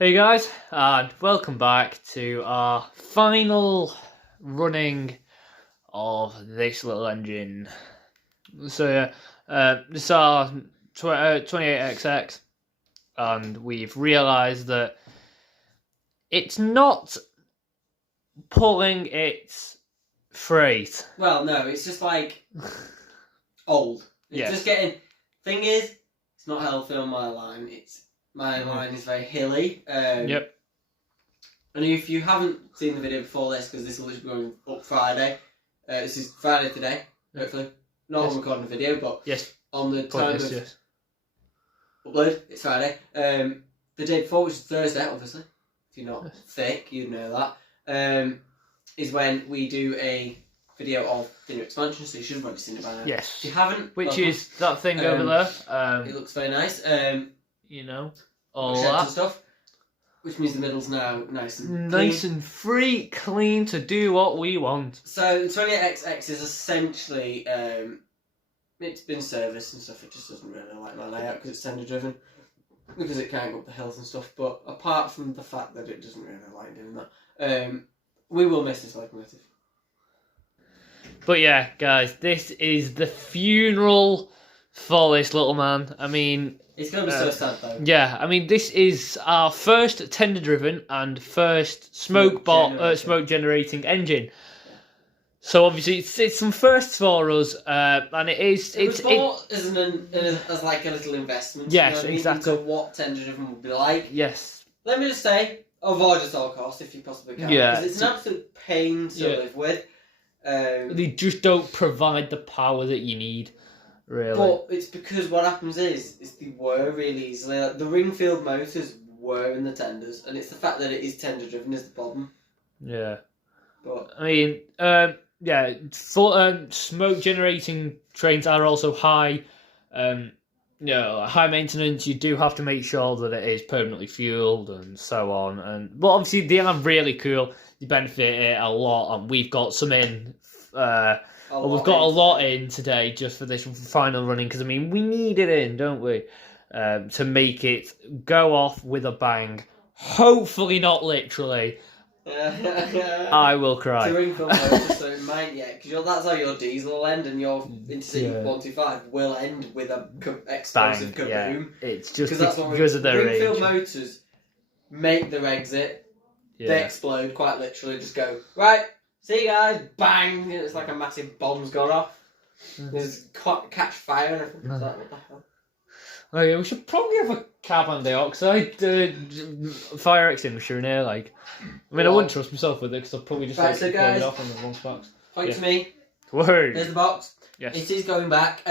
Hey guys, and welcome back to our final running of this little engine. So this is our 28XX, and we've realised that it's not pulling its freight. Well, no, it's just like old. It's just getting. Thing is, it's not healthy on my line. My line is very hilly. Yep. And if you haven't seen the video before this, because this will be going up Friday. This is Friday today, hopefully. Not on recording the video, but on the time of upload, it's Friday. The day before, which is Thursday, obviously. If you're not thick, you'd know that. Is when we do a video of the new expansion, so you should have already seen it by now. Yes. If you haven't, which is that thing over there. It looks very nice. You know, all that that stuff. Which means the middle's now nice and free, clean to do what we want. So the 28XX is essentially it's been serviced and stuff. It just doesn't really like my layout because it's tender driven, because it can't go up the hills and stuff. But apart from the fact that it doesn't really like doing that, we will miss this locomotive. But yeah, guys, this is the funeral for this little man. I mean, it's going to be so sad though. Yeah, I mean, this is our first tender-driven and first smoke generating engine. Yeah. So obviously, it's some firsts for us, and it was bought as like a little investment. Yes, you know exactly. Into what tender-driven would be like. Yes. Let me just say, avoid at all costs if you possibly can. Yeah. Because it's an absolute pain to live with. They just don't provide the power that you need. Really. But it's because what happens is they whir really easily. Like the Ringfield motors whir in the tenders, and it's the fact that it is tender driven is the problem. Yeah. But I mean, smoke generating trains are also high. High maintenance. You do have to make sure that it is permanently fueled and so on. But obviously they are really cool. They benefit it a lot, and we've got some in. We've got a lot in today just for this final running, because I mean we need it in, don't we, to make it go off with a bang. Hopefully not literally. I will cry. To Ringfield motor, so it might, because that's how your diesel will end, and your Intercity 125 will end with a explosive kaboom. Yeah. It's just because of their age. Ringfield motors make their exit. Yeah. They explode quite literally. Just go right. See you guys, bang! It's like a massive bomb's gone off. There's catch fire and everything. Like, what the hell? Oh yeah, we should probably have a carbon dioxide fire extinguisher in here. Like, I mean, I wouldn't trust myself with it because I'll probably just blow it off on the wrong sparks. Point to me. Word. There's the box. Yes. It is going back.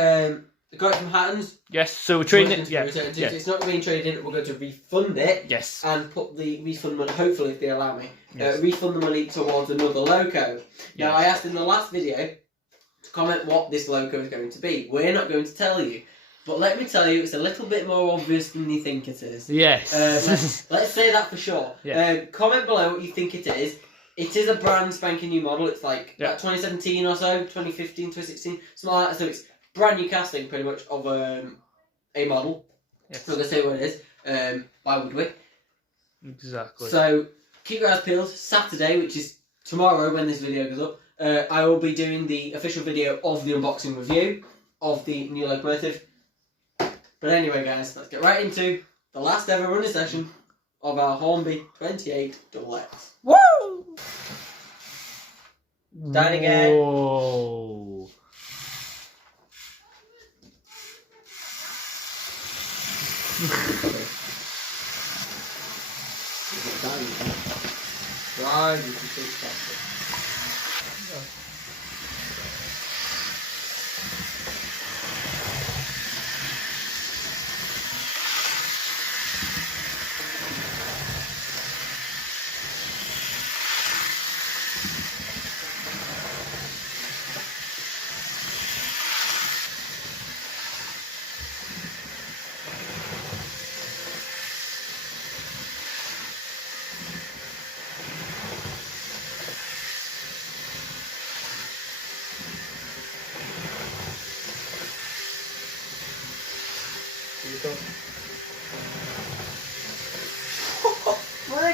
Got it from Hatton's. Yes. So we're trading it. Yeah. It's not being traded. We're going to refund it. Yes. And put the refund money. Hopefully, if they allow me, refund the money towards another loco. Now, I asked in the last video to comment what this loco is going to be. We're not going to tell you. But let me tell you, it's a little bit more obvious than you think it is. Yes. Let's say that for sure. Yeah. Comment below what you think it is. It is a brand spanking new model. It's like 2017 or so, 2015, 2016, something like that. So it's brand new casting, pretty much, of a model. Yes. I'm not going to say what it is. Why would we? Exactly. So keep your eyes peeled. Saturday, which is tomorrow when this video goes up, I will be doing the official video of the unboxing review of the new locomotive. But anyway, guys, let's get right into the last ever running session of our Hornby 28XX. Woo! Down again. Whoa.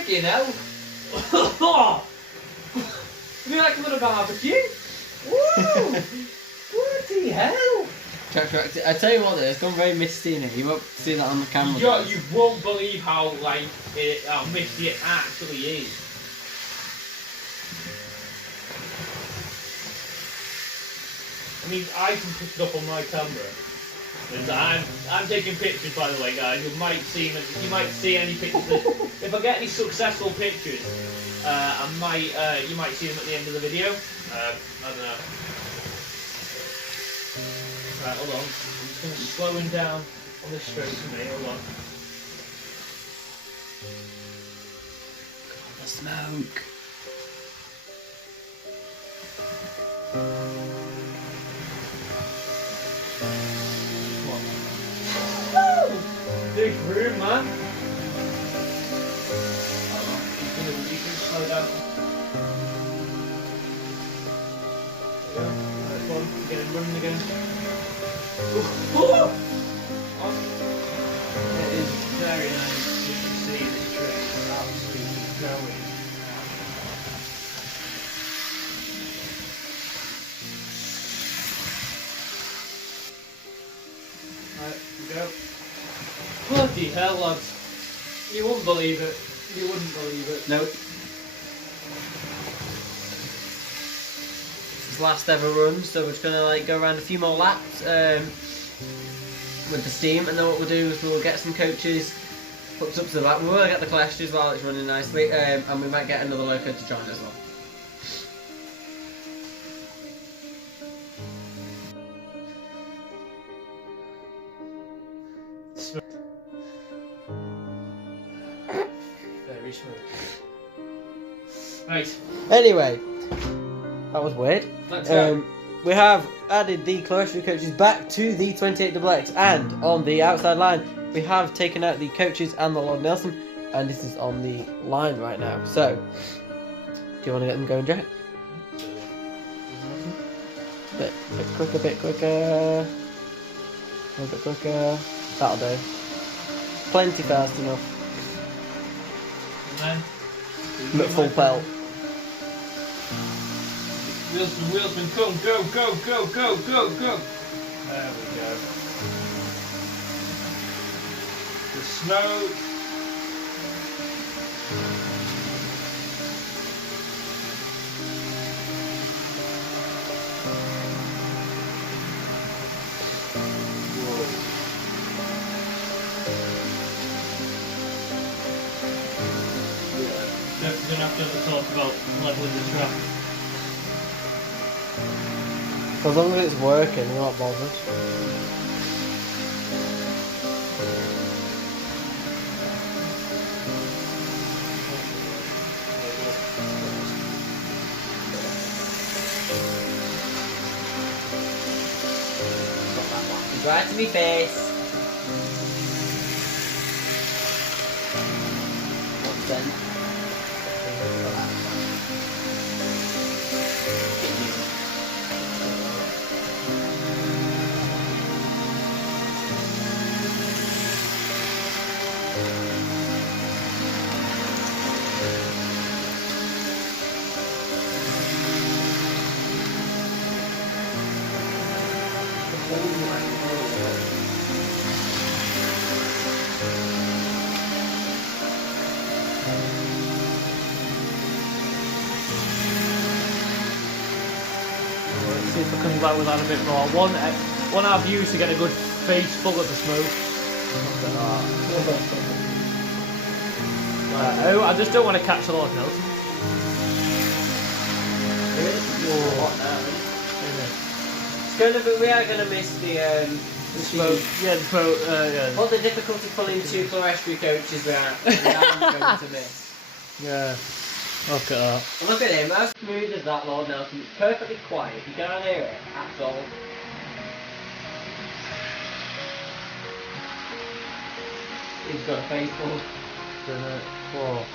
Freaking hell! I feel like I'm on a barbecue. Woo! Bloody hell! I tell you what, though, it's gone very misty in here. You won't see that on the camera. You won't believe how how misty it actually is. I mean, I can pick it up on my camera. I'm taking pictures, by the way, guys. You might see any pictures. If I get any successful pictures, you might see them at the end of the video. I don't know. Right, hold on. I'm just going to slow him down on this straight for me. Hold on. God, the smoke. Big room, man. You can slow down. Yeah, that's one. Get him running again. Oh. It is very nice. You can see this train is absolutely going. Right, we go. Bloody hell, lads. You wouldn't believe it. You wouldn't believe it. Nope. It's last ever run, so we're just going to go around a few more laps with the steam, and then what we'll do is we'll get some coaches hooked up to the back. We will get the collectors while it's running nicely, and we might get another loco to join as well. Very smooth. Right. Anyway, that was weird. Let's go. We have added the cloistry coaches back to the 28XX, and on the outside line we have taken out the coaches and the Lord Nelson, and this is on the line right now. So, do you want to get them going, Jack? Bit quicker, bit quicker. A little bit quicker. That'll do. Plenty fast enough. And I'm at full pelt. Wheelsman, come, go, go, go, go, go, go. There we go. The smoke. Definitely gonna have to talk about leveling the track. As long as it's working, I'm not bothered. Right to me face. What's then? See if I can lower that a bit more. One our views to get a good face full of the smoke. Oh, I just don't want to catch the Lord Nelson. We are gonna miss the smoke. Yeah, the smoke. Yeah. All the difficulty pulling two cloistry coaches we are going to miss. Yeah. Look at that. Look at him, how smooth is that, Lord Nelson? It's perfectly quiet, you can't hear it at all. He's got a face full. Whoa.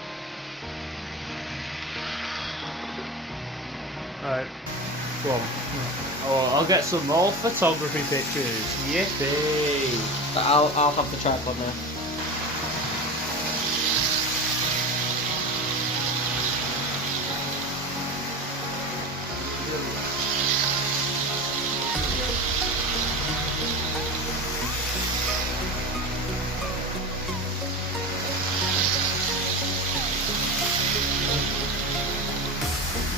Alright. Go on. Oh, I'll get some more photography pictures. Yippee! I'll have the tripod now.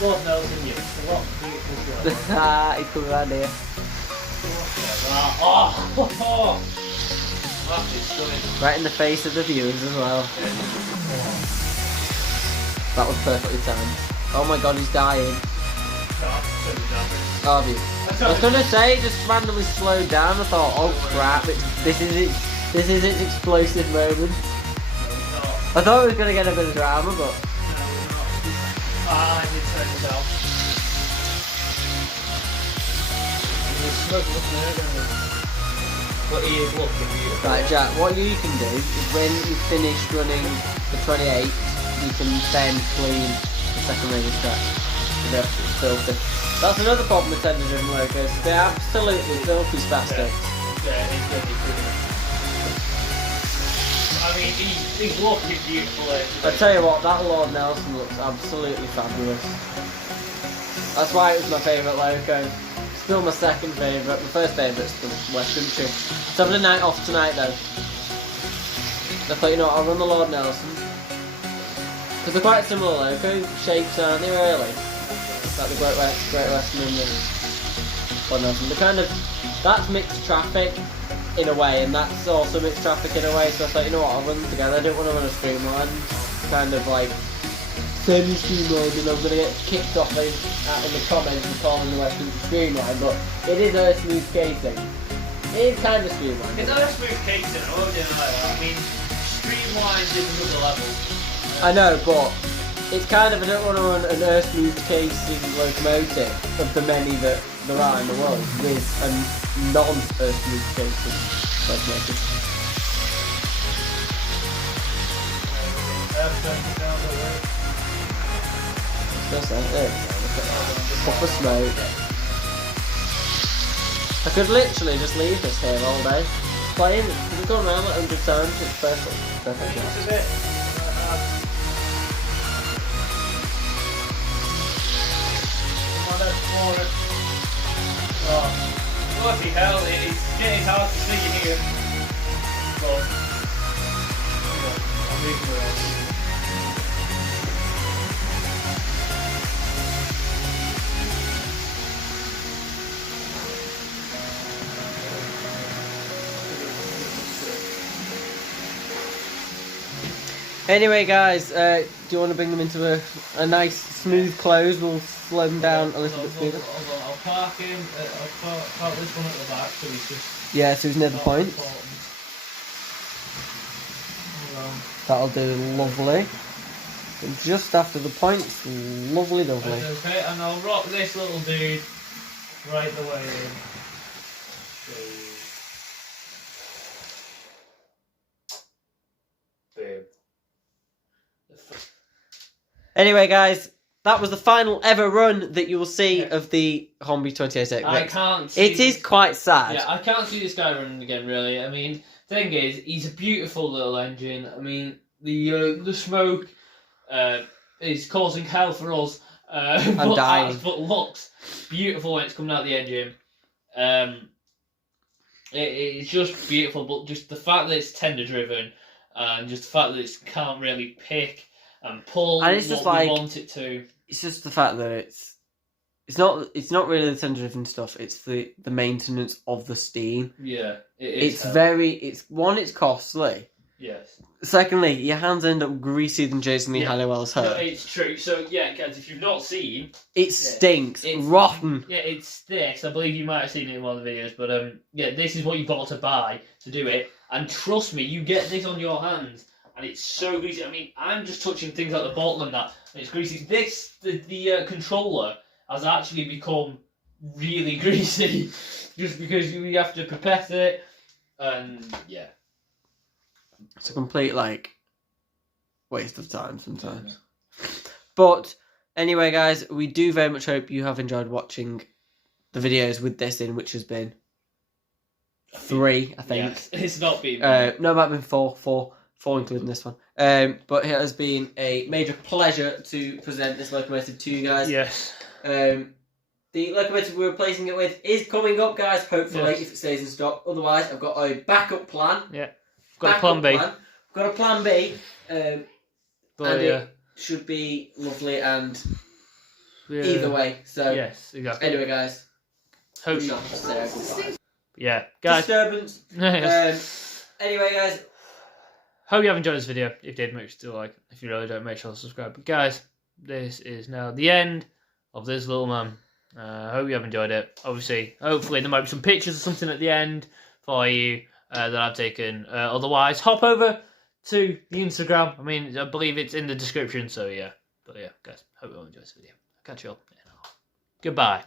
Lord Nelson, yes. What a beautiful show. Ah, he's coming around here. Oh! That is stunning. Right in the face of the viewers as well. That was perfectly timed. Oh my god, he's dying. Oh, I was gonna say, just randomly slowed down. I thought, oh crap, this is its explosive moment. I thought we were gonna get a bit of drama, but I did turn it down. There's smoke looking there, but he is looking beautiful. Right, Jack, what you can do is when you've finished running the 28, you can then clean the second race track. They're filthy. That's another problem with tender-driven locos. They're absolutely filthy spastic. Yeah, it's really good. I mean, he's looking beautiful. I tell you what, that Lord Nelson looks absolutely fabulous. That's why it was my favourite loco. Still my second favourite. My first favourite's the West Country. So having a night off tonight though. I thought, you know what, I'll run the Lord Nelson. Because they're quite similar loco shapes, aren't they, really? Like the Great Western and the Lord Nelson. They're kind of, that's mixed traffic in a way, and that's also mixed traffic in a way, so I thought, you know what, I'll run them together. I didn't want to run a streamline, kind of like semi-streamline, and I'm going to get kicked off in the comments and calling the West Country streamline, but it is a smooth casing. It is kind of streamlined. It's not a smooth casing, I won't deny that. I mean, streamlined is another level. I know, but it's kind of, I don't want to run an earth smooth casing locomotive of the many that there are in the world with a non-earth smooth casing locomotive. Just there, look at that. Puff of smoke. I could literally just leave this here all day. Playing, we've gone around like 100 times, it's perfect. Perfect. It's a bit. Oh, bloody hell, it's getting hard to see here. But, I'm moving around. Anyway guys, do you want to bring them into a nice smooth close? We'll slow them down a little bit smoother. I'll park him, I'll park this one at the back so he's just... Yeah, so he's near the point. That'll do lovely. And just after the points, lovely. Okay, and I'll rock this little dude right the way in. Boom. Anyway guys, that was the final ever run that you will see of the Hornby 28X. I can't see it is quite sad. Yeah, I can't see this guy running again, really. I mean, thing is, he's a beautiful little engine. I mean, the smoke is causing hell for us. I'm dying. But looks beautiful when it's coming out of the engine. It's just beautiful, but just the fact that it's tender driven, and just the fact that it can't really pick and pull and it's just what like, we want it to. It's just the fact that it's not really the tender driven stuff, it's the maintenance of the steam. Yeah, it is. It's costly. Yes. Secondly, your hands end up greasier than Jason Lee Halliwell's hair. No, it's true. So yeah, guys, if you've not seen, it stinks. It's rotten. Yeah, it stinks. I believe you might have seen it in one of the videos, but yeah, this is what you've got to buy to do it. And trust me, you get this on your hands, and it's so greasy. I mean, I'm just touching things like the bottle and that, and it's greasy. The controller has actually become really greasy, just because you have to pipette it, and yeah. It's a complete, waste of time sometimes. But, anyway, guys, we do very much hope you have enjoyed watching the videos with this in, which has been 3, I think. Yes, it's not been... no, it might have been 4 including this one. But it has been a major pleasure to present this locomotive to you guys. Yes. The locomotive we're replacing it with is coming up, guys, hopefully, if it stays in stock. Otherwise, I've got a backup plan. Yeah. Got a plan B. Got a plan B. And it should be lovely and either way. So yes, exactly. Anyway, guys. Hope not say goodbye. Yeah, guys. Disturbance. Anyway, guys. Hope you have enjoyed this video. If you did, make sure to like. If you really don't, make sure to subscribe. But guys, this is now the end of this little man. Hope you have enjoyed it. Obviously, hopefully there might be some pictures or something at the end for you that I've taken. Otherwise, hop over to the Instagram. I mean, I believe it's in the description. So yeah. But yeah, guys, hope you all enjoyed this video. I'll catch you all. Goodbye.